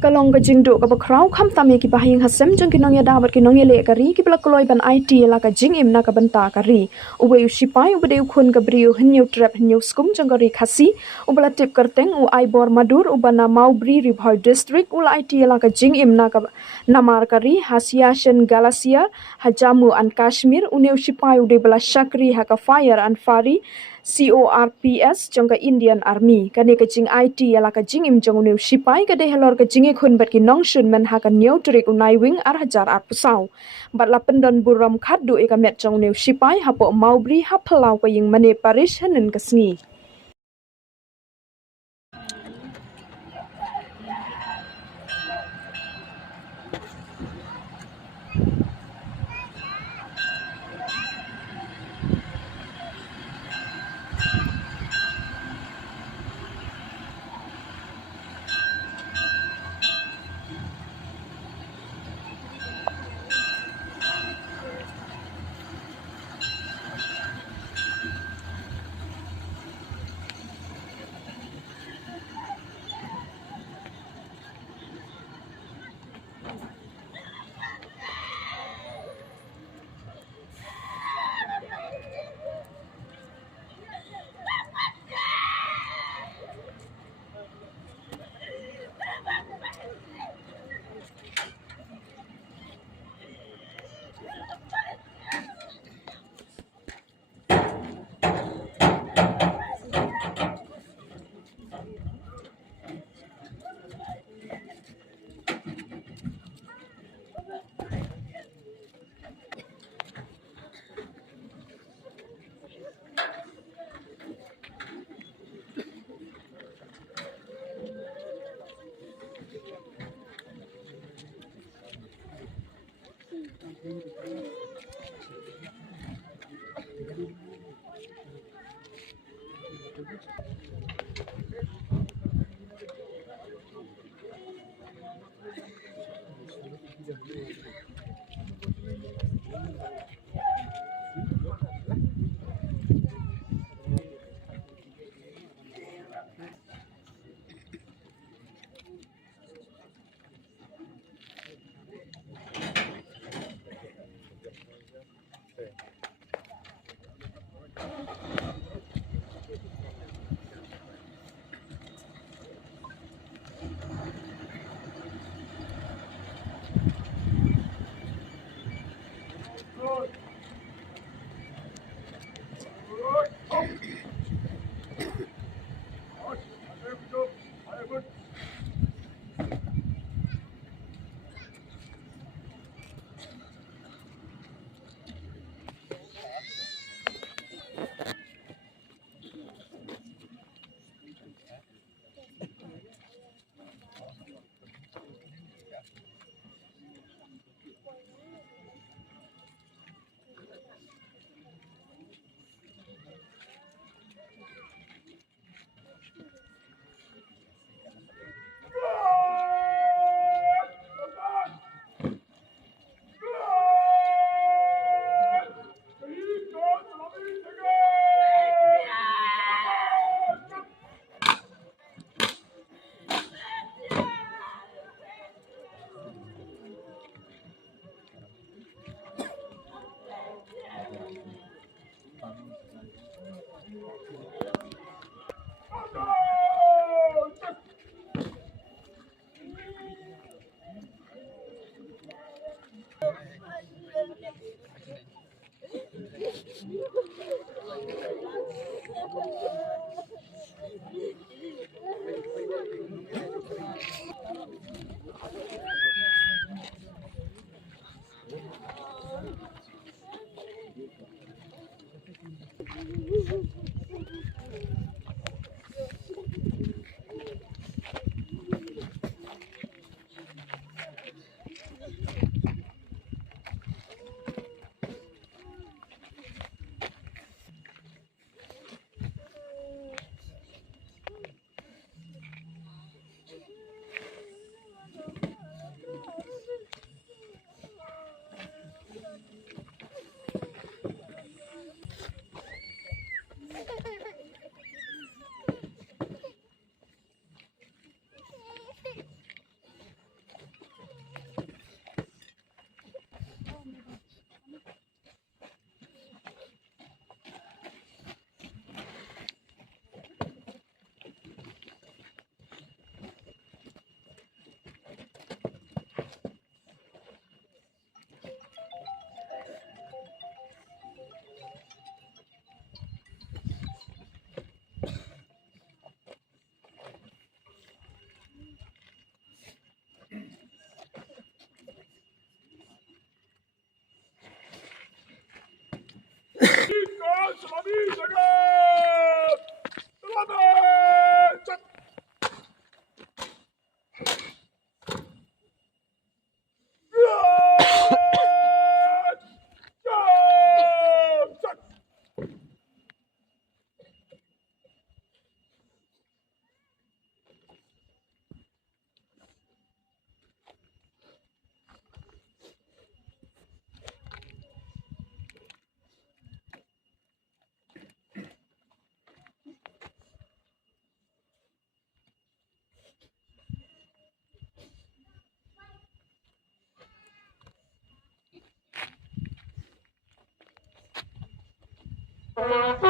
kalong ka jing do ka ba kraw kham tam ye ki bahing hasem jong ki nong ya dabat ki nong ye le ka ri ki bla kloi ban IT la ka jing im na ka ban ta ka ri u U Shipai Uba de khun ka brio hinyo trap hinyo skum jong ka ri khasi u bla tip karteng u ai bor madur u bana mau bri ribhoi district u la IT la ka jing im na ka namar ka ri hasia shen galasia ha Jammu and Kashmir u U Shipai u de bla shakri ha ka fire and fari CORPS jong ka Indian Army kane ka jing IT ala ka jing im jong U Shipai ka de helor ka jing khun bat ki Nongshun men ha ka new trik unai wing ar hajar at pusau bat la pendon Burom Khatduh e ka met jong U Shipai ha po maubri ha Phyllaw ka ïingmane parish hanen ka sngi Thank you.